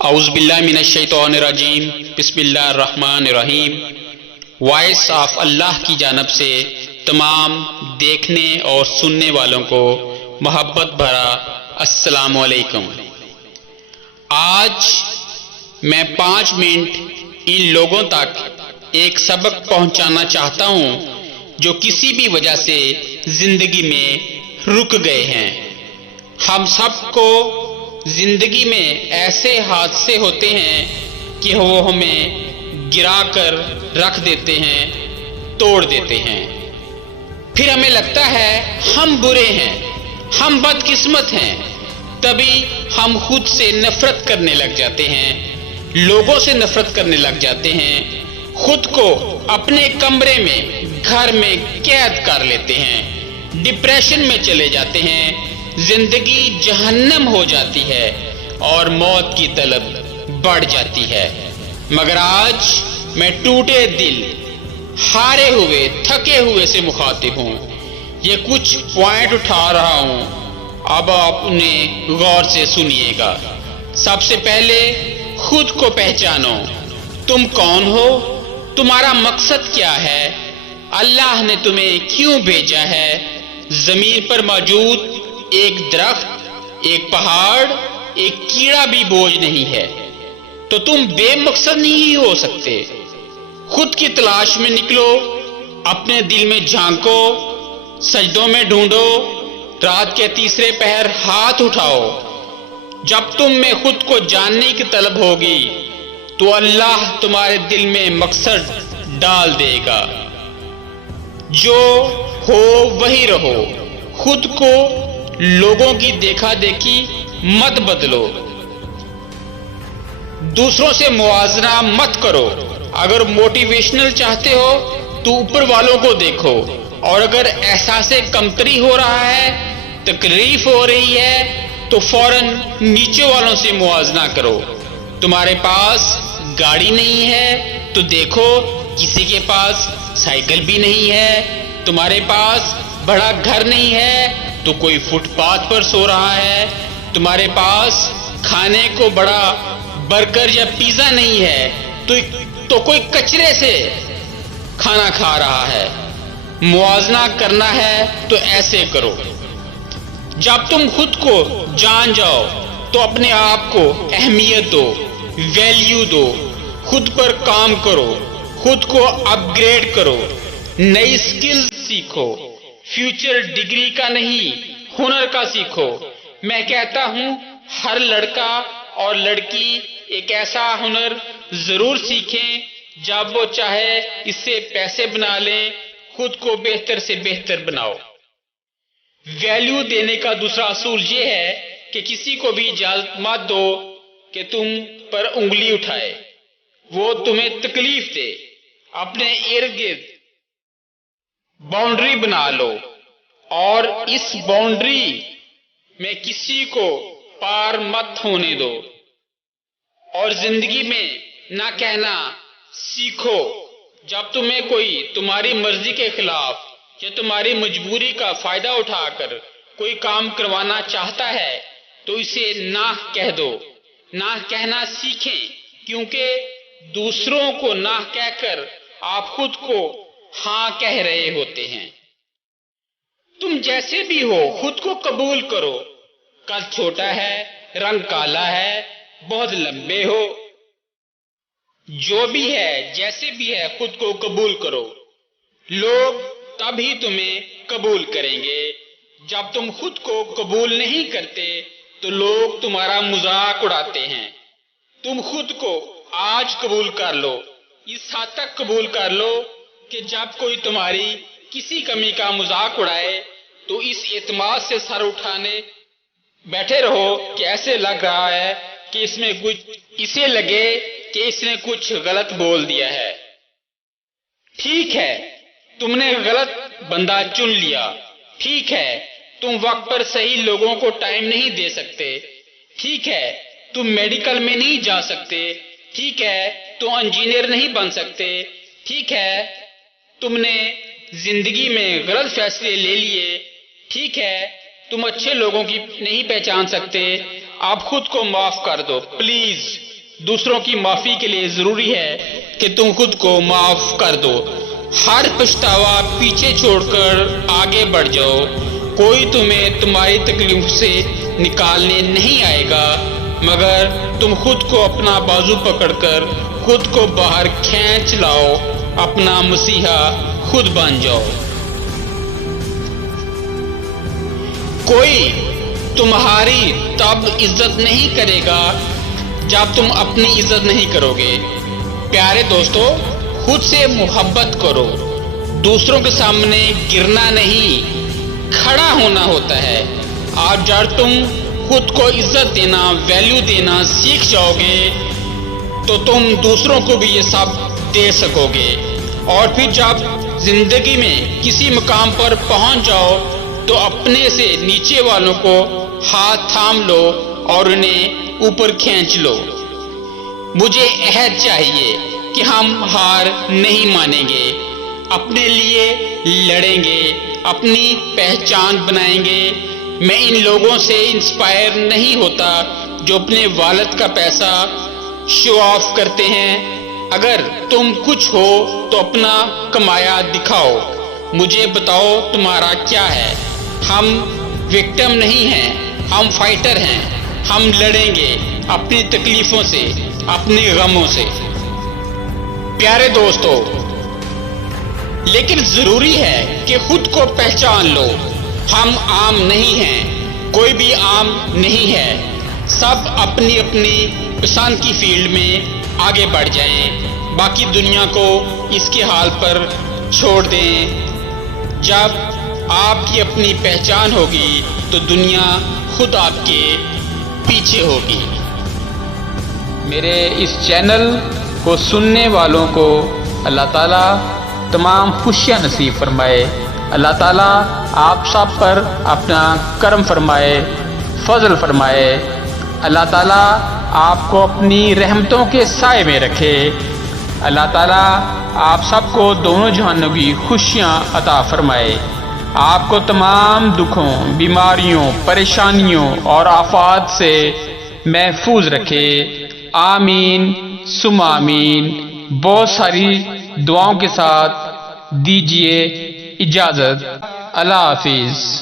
اعوذ باللہ من الشیطان الرجیم، بسم اللہ الرحمن الرحیم۔ وائس آف اللہ کی جانب سے تمام دیکھنے اور سننے والوں کو محبت بھرا السلام علیکم۔ آج میں 5 منٹ ان لوگوں تک ایک سبق پہنچانا چاہتا ہوں جو کسی بھی وجہ سے زندگی میں رک گئے ہیں۔ ہم سب کو زندگی میں ایسے حادثے ہوتے ہیں کہ وہ ہمیں گرا کر رکھ دیتے ہیں، توڑ دیتے ہیں۔ پھر ہمیں لگتا ہے ہم برے ہیں، ہم بد قسمت ہیں۔ تبھی ہم خود سے نفرت کرنے لگ جاتے ہیں، لوگوں سے نفرت کرنے لگ جاتے ہیں، خود کو اپنے کمرے میں گھر میں قید کر لیتے ہیں، ڈپریشن میں چلے جاتے ہیں، زندگی جہنم ہو جاتی ہے اور موت کی طلب بڑھ جاتی ہے۔ مگر آج میں ٹوٹے دل، ہارے ہوئے، تھکے ہوئے سے مخاطب ہوں۔ یہ کچھ پوائنٹ اٹھا رہا ہوں، اب آپ انہیں غور سے سنیے گا۔ سب سے پہلے خود کو پہچانو۔ تم کون ہو؟ تمہارا مقصد کیا ہے؟ اللہ نے تمہیں کیوں بھیجا ہے؟ زمین پر موجود ایک درخت، ایک پہاڑ، ایک کیڑا بھی بوجھ نہیں ہے، تو تم بے مقصد نہیں ہو سکتے۔ خود کی تلاش میں نکلو، اپنے دل میں جھانکو، سجدوں میں ڈھونڈو، رات کے تیسرے پہر ہاتھ اٹھاؤ۔ جب تم میں خود کو جاننے کی طلب ہوگی تو اللہ تمہارے دل میں مقصد ڈال دے گا۔ جو ہو وہی رہو، خود کو لوگوں کی دیکھا دیکھی مت بدلو، دوسروں سے موازنہ مت کرو۔ اگر موٹیویشنل چاہتے ہو تو اوپر والوں کو دیکھو، اور اگر احساس کمتری ہو رہا ہے، تکلیف ہو رہی ہے، تو فوراً نیچے والوں سے موازنہ کرو۔ تمہارے پاس گاڑی نہیں ہے تو دیکھو کسی کے پاس سائیکل بھی نہیں ہے۔ تمہارے پاس بڑا گھر نہیں ہے تو کوئی فٹ پاتھ پر سو رہا ہے۔ تمہارے پاس کھانے کو بڑا برگر یا پیزا نہیں ہے تو کوئی کچرے سے کھانا کھا رہا ہے۔ موازنہ کرنا ہے تو ایسے کرو۔ جب تم خود کو جان جاؤ تو اپنے آپ کو اہمیت دو، ویلیو دو، خود پر کام کرو، خود کو اپ گریڈ کرو، نئی سکلز سیکھو۔ فیوچر ڈگری کا نہیں، ہنر کا سیکھو۔ میں کہتا ہوں ہر لڑکا اور لڑکی ایک ایسا ہنر ضرور سیکھیں جب وہ چاہے اس سے پیسے بنا لیں، خود کو بہتر سے بہتر بناؤ۔ ویلیو دینے کا دوسرا اصول یہ ہے کہ کسی کو بھی اجازت مت دو کہ تم پر انگلی اٹھائے، وہ تمہیں تکلیف دے۔ اپنے ارد گرد باؤنڈری بنا لو اور اس باؤنڈری میں کسی کو پار مت ہونے دو، اور زندگی میں نہ کہنا سیکھو۔ جب تمہیں کوئی تمہاری مرضی کے خلاف یا تمہاری مجبوری کا فائدہ اٹھا کر کوئی کام کروانا چاہتا ہے تو اسے نہ کہہ دو۔ نہ کہنا سیکھیں، کیونکہ دوسروں کو نہ کہہ کر آپ خود کو ہاں کہہ رہے ہوتے ہیں۔ تم جیسے بھی ہو خود کو قبول کرو۔ قد چھوٹا ہے، رنگ کالا ہے، بہت لمبے ہو، جو بھی ہے جیسے بھی ہے خود کو قبول کرو۔ لوگ تب ہی تمہیں قبول کریں گے۔ جب تم خود کو قبول نہیں کرتے تو لوگ تمہارا مذاق اڑاتے ہیں۔ تم خود کو آج قبول کر لو، اس حد تک قبول کر لو کہ جب کوئی تمہاری کسی کمی کا مذاق اڑائے تو اس اعتماد سے سر اٹھانے بیٹھے رہو کہ ایسے لگ رہا ہے کہ اسے لگے کہ اس نے کچھ غلط بول دیا ہے۔ ٹھیک ہے، تم نے غلط بندہ چن لیا۔ ٹھیک ہے، تم وقت پر صحیح لوگوں کو ٹائم نہیں دے سکتے۔ ٹھیک ہے، تم میڈیکل میں نہیں جا سکتے۔ ٹھیک ہے، تم انجینئر نہیں بن سکتے۔ ٹھیک ہے، تم نے زندگی میں غلط فیصلے لے لیے۔ ٹھیک ہے، تم اچھے لوگوں کی نہیں پہچان سکتے۔ آپ خود کو معاف کر دو پلیز۔ دوسروں کی معافی کے لیے ضروری ہے کہ تم خود کو معاف کر دو۔ ہر پچھتاوا پیچھے چھوڑ کر آگے بڑھ جاؤ۔ کوئی تمہیں تمہاری تکلیف سے نکالنے نہیں آئے گا، مگر تم خود کو اپنا بازو پکڑ کر خود کو باہر کھینچ لاؤ، اپنا مسیحا خود بن جاؤ۔ کوئی تمہاری تب عزت نہیں کرے گا جب تم اپنی عزت نہیں کرو گے۔ پیارے دوستو، خود سے محبت کرو۔ دوسروں کے سامنے گرنا نہیں، کھڑا ہونا ہوتا ہے۔ اور جب تم خود کو عزت دینا، ویلیو دینا سیکھ جاؤ گے تو تم دوسروں کو بھی یہ سب دے سکو گے۔ اور پھر جب زندگی میں کسی مقام پر پہنچ جاؤ تو اپنے سے نیچے والوں کو ہاتھ تھام لو اور انہیں اوپر کھینچ لو۔ مجھے عہد چاہیے کہ ہم ہار نہیں مانیں گے، اپنے لیے لڑیں گے، اپنی پہچان بنائیں گے۔ میں ان لوگوں سے انسپائر نہیں ہوتا جو اپنے والد کا پیسہ شو آف کرتے ہیں۔ اگر تم کچھ ہو تو اپنا کمایا دکھاؤ، مجھے بتاؤ تمہارا کیا ہے۔ ہم وکٹم نہیں ہیں، ہم فائٹر ہیں۔ ہم لڑیں گے اپنی تکلیفوں سے، اپنے غموں سے۔ پیارے دوستو، لیکن ضروری ہے کہ خود کو پہچان لو۔ ہم عام نہیں ہیں، کوئی بھی عام نہیں ہے۔ سب اپنی اپنی پسند کی فیلڈ میں آگے بڑھ جائیں، باقی دنیا کو اس کے حال پر چھوڑ دیں۔ جب آپ کی اپنی پہچان ہوگی تو دنیا خود آپ کے پیچھے ہوگی۔ میرے اس چینل کو سننے والوں کو اللہ تعالیٰ تمام خوشیاں نصیب فرمائے۔ اللہ تعالیٰ آپ سب پر اپنا کرم فرمائے، فضل فرمائے۔ اللہ تعالیٰ آپ کو اپنی رحمتوں کے سائے میں رکھے۔ اللہ تعالیٰ آپ سب کو دونوں جہانوں کی خوشیاں عطا فرمائے۔ آپ کو تمام دکھوں، بیماریوں، پریشانیوں اور آفات سے محفوظ رکھے۔ آمین ثم آمین۔ بہت ساری دعاؤں کے ساتھ دیجیے اجازت۔ اللہ حافظ۔